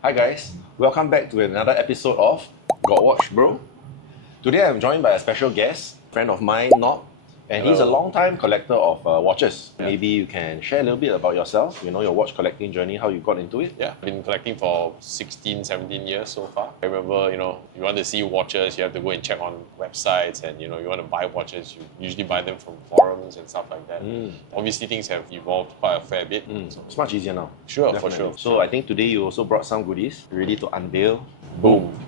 Hi guys, welcome back to another episode of Got Watch Bro. Today I'm joined by a special guest, friend of mine, Nob, and he's a Hello. long-time collector of watches. Yeah. Maybe you can share a little bit about yourself, your watch collecting journey, how you got into it. Yeah, been collecting for 16, 17 years so far. I remember, you want to see watches, you have to go and check on websites, and you want to buy watches, you usually buy them from forums and stuff like that. Obviously, things have evolved quite a fair bit. So, It's much easier now. Sure, Definitely. for sure. So I think today you also brought some goodies, ready to unveil. Boom.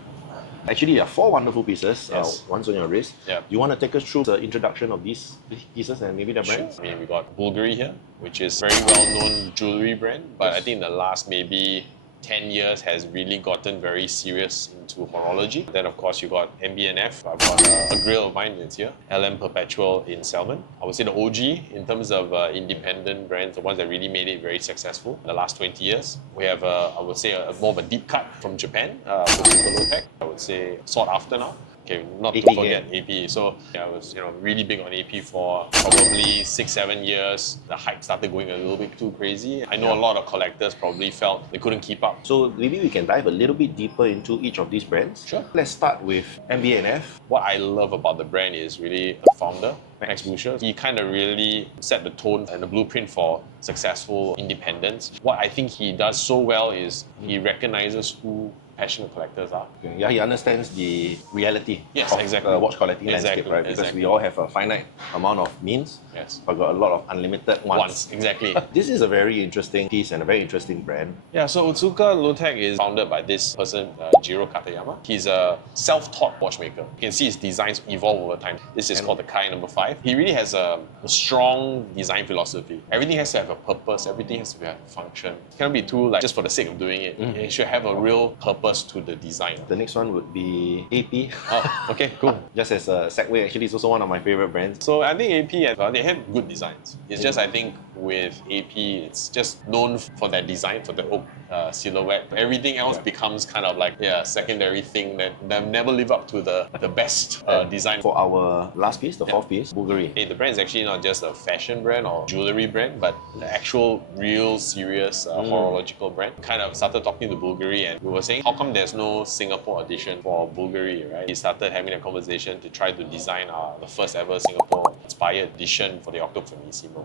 Actually, there are 4 wonderful pieces, Yes. one's on your wrist. Yeah. You want to take us through the introduction of these pieces and maybe the brands? I mean, we got Bvlgari here, which is a very well-known jewelry brand, but I think in the last maybe 10 years has really gotten very serious into horology. Then of course you got MB&F. I've got a grill of mine that's here. LM Perpetual in Salmon. I would say the OG in terms of independent brands, the ones that really made it very successful in the last 20 years. We have, I would say, more of a deep cut from Japan, Otsuka Lotec. I would say sought after now. Okay, not to forget AP. So yeah, I was really big on AP for probably 6-7 years. The hype started going a little bit too crazy. I know a lot of collectors probably felt they couldn't keep up. So maybe we can dive a little bit deeper into each of these brands. Sure. Let's start with MB&F. What I love about the brand is really the founder, Max Boucher. He kind of really set the tone and the blueprint for successful independence. What I think he does so well is he recognizes who passionate collectors are. Okay. Yeah, he understands the reality Yes, of exactly. the watch collecting landscape, right? Because Exactly. we all have a finite amount of means, Yes. but got a lot of unlimited ones. Once, exactly. This is a very interesting piece and a very interesting brand. Yeah, so Otsuka Lotec is founded by this person, Jiro Katayama. He's a self-taught watchmaker. You can see his designs evolve over time. This is called the Kai number 5. He really has a strong design philosophy. Everything has to have a purpose. Everything has to have a function. It cannot be too just for the sake of doing it. It should have a real purpose to the design. The next one would be AP. Oh, okay, cool. Just as a segue, actually, it's also one of my favorite brands. So I think AP, they have good designs. It's just, I think, with AP, it's just known for that design, for the oak silhouette. Everything else becomes kind of like a secondary thing that never live up to the best design. For our last piece, the 4th piece, Bvlgari. Hey, the brand is actually not just a fashion brand or jewelry brand, but the actual, real, serious horological brand. Kind of started talking to Bvlgari, and we were saying, how come there's no Singapore edition for Bvlgari, right? He started having a conversation to try to design the first ever Singapore-inspired edition for the Octo Finissimo.